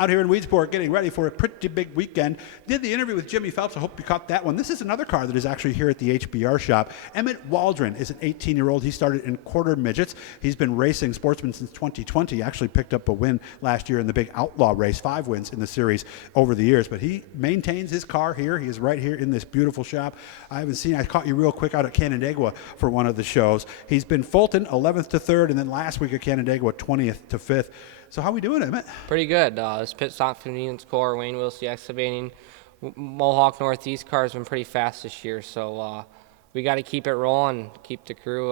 Out here in Weedsport, getting ready for a pretty big weekend. Did the interview with Jimmy Phelps. I hope you caught that one. This is another car that is actually here at the HBR shop. Emmett Waldron is an 18-year-old. He started in Quarter Midgets. He's been racing sportsman since 2020. He actually picked up a win last year in the big Outlaw race, 5 wins in the series over the years. But he maintains his car here. He is right here in this beautiful shop. I caught you real quick out at Canandaigua for one of the shows. He's been Fulton 11th to 3rd, and then last week at Canandaigua 20th to 5th. So how we doing, Emmett? Pretty good. This pit stop convenience core, Wayne Wilsey excavating, Mohawk Northeast car has been pretty fast this year. So we got to keep it rolling, keep the crew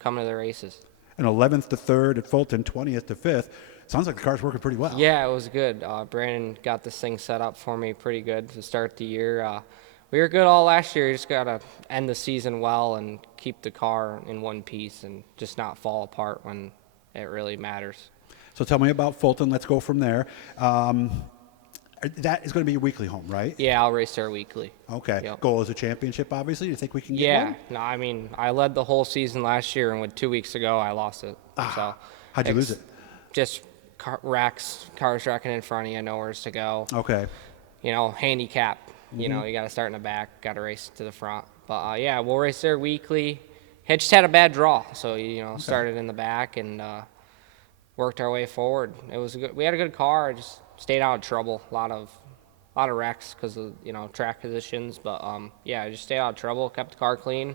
coming to the races. And 11th to 3rd at Fulton, 20th to 5th. Sounds like the car's working pretty well. Yeah, it was good. Brandon got this thing set up for me pretty good to start the year. We were good all last year. You just got to end the season well and keep the car in one piece and just not fall apart when it really matters. So tell me about Fulton. Let's go from there. That is going to be your weekly home, right? Yeah, I'll race there weekly. Okay. Yep. Goal is a championship, obviously. Do you think we can get one? Yeah. No, I mean, I led the whole season last year, and 2 weeks ago, I lost it. So how'd you lose it? Just cars wrecking in front of you, nowhere to go. Okay. You know, handicap. You know, you got to start in the back, got to race to the front. But, yeah, we'll race there weekly. I just had a bad draw, so, started in the back and worked our way forward. It was good. We had a good car. Just stayed out of trouble. A lot of wrecks because of track positions. But yeah, I just stayed out of trouble. Kept the car clean.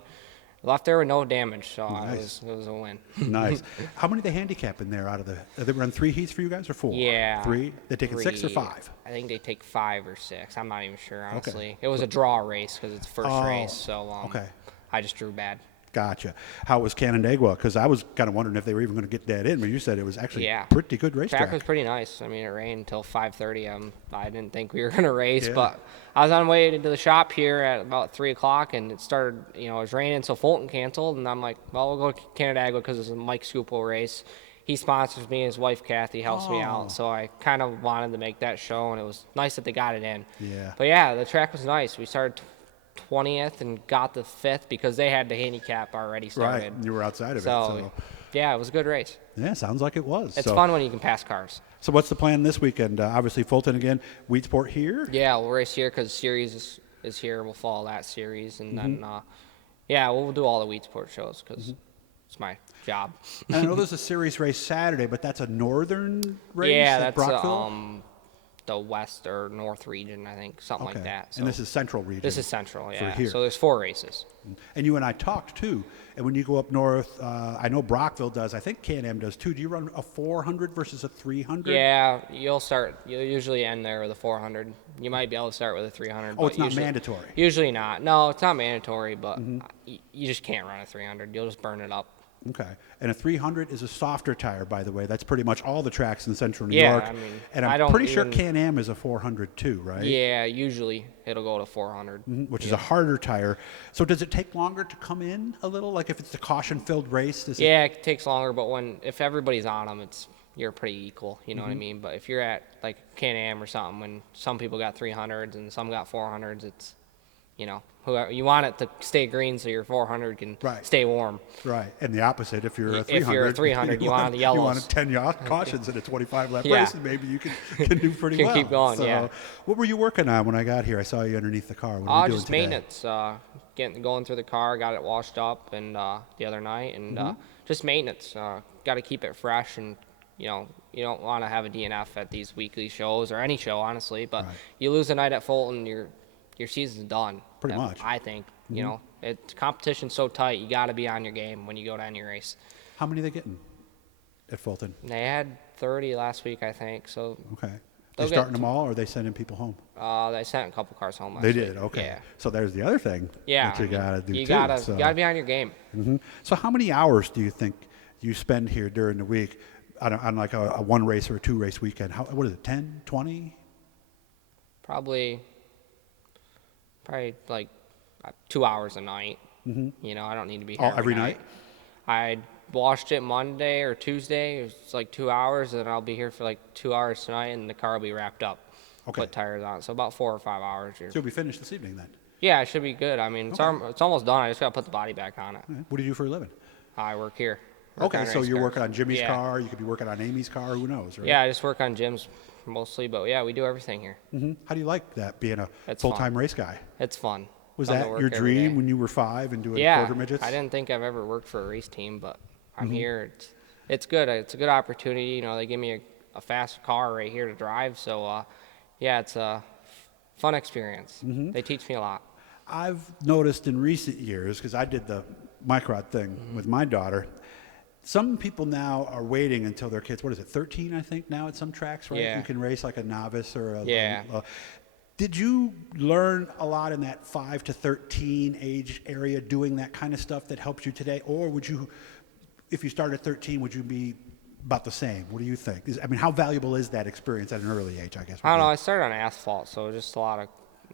Left there with no damage. So nice. it was a win. Nice. How many do they handicap in there out of the? They run 3 heats for you guys or 4? Yeah. 3. They take 6 or 5. I think they take 5 or 6. I'm not even sure honestly. Okay. It was a draw race because it's the first race. So okay. I just drew bad. Gotcha. How was Canandaigua? Because I was kind of wondering if they were even going to get that in, but you said it was actually pretty good racetrack. Track was pretty nice. I mean, it rained until 5:30. I didn't think we were going to race, but I was on my way into the shop here at about 3 o'clock, and it started, it was raining, so Fulton canceled, and I'm like, well, we'll go to Canandaigua because it's a Mike Scupo race. He sponsors me, his wife Kathy helps me out, so I kind of wanted to make that show, and it was nice that they got it in. Yeah. But yeah, the track was nice. We started 20th and got the 5th because they had the handicap already started. Right, you were outside of it. So yeah, it was a good race. Yeah, sounds like it was. It's fun when you can pass cars. So what's the plan this weekend? Obviously Fulton again, Weedsport here? Yeah, we'll race here because series is here. We'll follow that series. And then, yeah, we'll do all the Weedsport shows because it's my job. And I know there's a series race Saturday, but that's a northern race? Yeah, that's the west or north region, I think, something like that. So and this is central region? This is central, yeah. Here. So there's 4 races. And you and I talked, too. And when you go up north, I know Brockville does. I think Can-Am does, too. Do you run a 400 versus a 300? Yeah, you'll usually end there with a 400. You might be able to start with a 300. Oh, it's not mandatory? Usually not. No, it's not mandatory, but you just can't run a 300. You'll just burn it up. Okay. And a 300 is a softer tire, by the way. That's pretty much all the tracks in central New York. I mean, and I'm pretty sure Can-Am is a 400 too, right? Yeah, usually it'll go to 400. Which is a harder tire. So does it take longer to come in a little? Like if it's a caution-filled race? It takes longer, but if everybody's on them, you're pretty equal, you know what I mean? But if you're at like Can-Am or something, when some people got 300s and some got 400s, it's, whoever, you want it to stay green so your 400 can stay warm. Right, and the opposite, if you're a 300, if you're a 300, you want the yellows. You want a 10 cautions in a 25-lap race, and maybe you can do pretty well. Keep going, so, what were you working on when I got here? I saw you underneath the car. What were you doing just today? maintenance, going through the car, got it washed up and the other night, and just maintenance. Got to keep it fresh, and you don't want to have a DNF at these weekly shows or any show, honestly. But you lose a night at Fulton, your season's done. Pretty much. I think, competition's so tight, you got to be on your game when you go to any race. How many are they getting at Fulton? They had 30 last week, I think. So okay. They starting them all, or are they sending people home? They sent a couple cars home last week. They did, okay. Yeah. So there's the other thing that you got to do, you gotta be on your game. So how many hours do you think you spend here during the week on like a 1 race or a 2 race weekend? What is it, 10, 20? Probably like 2 hours a night. I don't need to be here every night. I washed it Monday or Tuesday. It's like 2 hours, and I'll be here for like 2 hours tonight, and the car will be wrapped up. Okay. Put tires on, so about 4 or 5 hours. So you'll be finished this evening then? Yeah, it should be good. I mean, it's almost done. I just got to put the body back on it. What do you do for a living? I work here. Okay, so you're working on Jimmy's car. You could be working on Amy's car. Who knows, right? Yeah, I just work on Jim's mostly, but yeah, we do everything here. How do you like that, being a It's full-time fun. race guy? It's fun. Was Fun to that work your every day. dream when you were 5 and doing Yeah, quarter midgets? I didn't think I've ever worked for a race team, but I'm here. It's good. It's a good opportunity. You know, they give me a fast car right here to drive, so yeah, it's a fun experience. They teach me a lot. I've noticed in recent years, because I did the microd thing with my daughter, some people now are waiting until their kids, 13, I think, now at some tracks, right? Yeah. You can race like a novice or a... Yeah. Did you learn a lot in that 5 to 13 age area doing that kind of stuff that helped you today? Or would you, if you started at 13, would you be about the same? What do you think? How valuable is that experience at an early age, I guess? I don't know. I started on asphalt, so just a lot of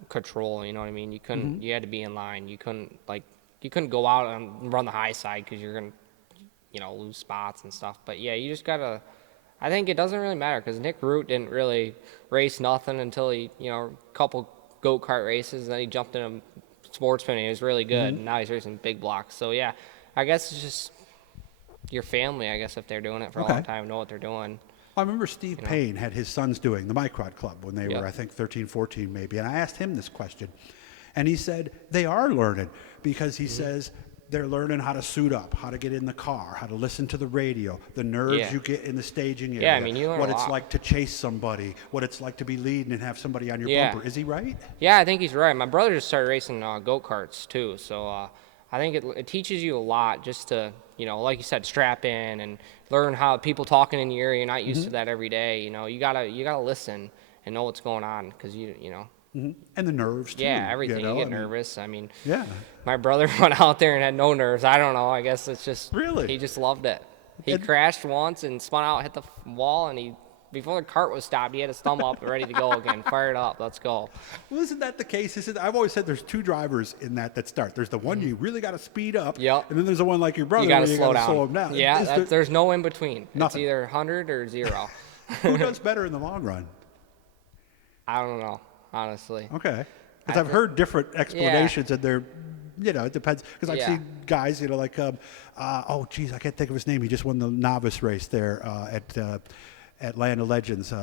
control. You know what I mean? You couldn't. You had to be in line. You couldn't go out and run the high side because you're gonna, lose spots and stuff. But yeah, you just gotta. I think it doesn't really matter because Nick Root didn't really race nothing until he, a couple go-kart races, and then he jumped in a sportsman and he was really good. And now he's racing big blocks. So yeah, I guess it's just your family. I guess if they're doing it for a long time, know what they're doing. I remember Steve Payne had his sons doing the Microd Club when they were, I think, 13, 14 maybe. And I asked him this question. And he said they are learning because he says they're learning how to suit up, how to get in the car, how to listen to the radio, the nerves you get in the staging area, you learn what a it's lot. like to chase somebody, what it's like to be leading and have somebody on your bumper. Is he right? Yeah, I think he's right. My brother just started racing go-karts too. So I think it teaches you a lot just to, like you said, strap in and learn how people talking in your area. You're not used to that every day. You gotta listen and know what's going on because And the nerves too. Yeah, everything. You get nervous. Yeah. My brother went out there and had no nerves. I don't know. I guess it's just Really? he just loved it. He crashed once and spun out, hit the wall, and before the cart was stopped, he had his thumb up, ready to go again. Fired up. Let's go. Well, isn't that the case? I've always said there's two drivers in that start. There's the one you really got to speed up, and then there's the one like your brother You got where to you slow got to slow him down. down. Yeah, there's no in between. Nothing. It's either 100 or 0. Who does better in the long run? I don't know, honestly. Okay. Because I've heard different explanations, and they're, it depends. Because I've seen guys, I can't think of his name. He just won the novice race there at Land of Legends.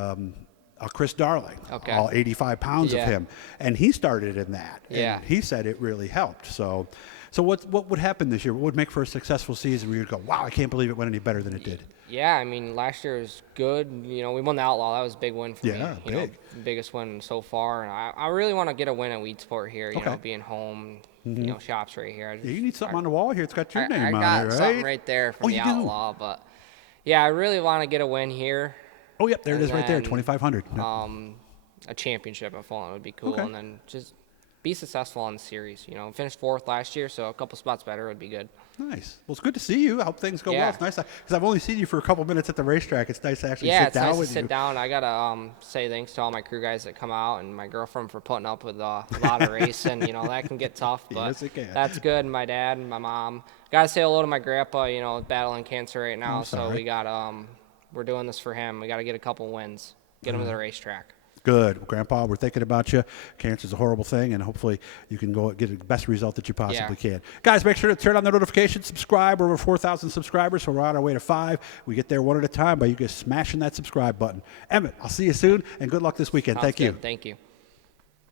Chris Darling, all 85 pounds of him, and he started in that. And he said it really helped. So what would happen this year? What would make for a successful season where you'd go, wow, I can't believe it went any better than it did? Yeah, last year was good. We won the Outlaw. That was a big win for me. Big. Biggest win so far. And I really want to get a win at Weedsport here, being home, shops right here. You need something on the wall here. It's got your name on it, right? I got something right there from the Outlaw. But, yeah, I really want to get a win here. Oh, yep, there it is right there, 2,500. A championship at Fulton would be cool. And then just be successful on the series. Finished 4th last year, so a couple spots better would be good. Nice. Well, it's good to see you. I hope things go well. It's nice because I've only seen you for a couple minutes at the racetrack. It's nice to actually sit down with you. Yeah, it's nice to sit down. I got to say thanks to all my crew guys that come out and my girlfriend for putting up with a lot of racing. That can get tough, but yes, it can. That's good. And my dad and my mom. Got to say hello to my grandpa, battling cancer right now. So we got we're doing this for him. We got to get a couple wins, get him to the racetrack. Good. Grandpa, we're thinking about you. Cancer's a horrible thing, and hopefully you can go get the best result that you possibly can. Guys, make sure to turn on the notifications, subscribe. We're over 4,000 subscribers, so we're on our way to 5. We get there one at a time by you guys smashing that subscribe button. Emmett, I'll see you soon, and good luck this weekend. Sounds Thank you. Thank you.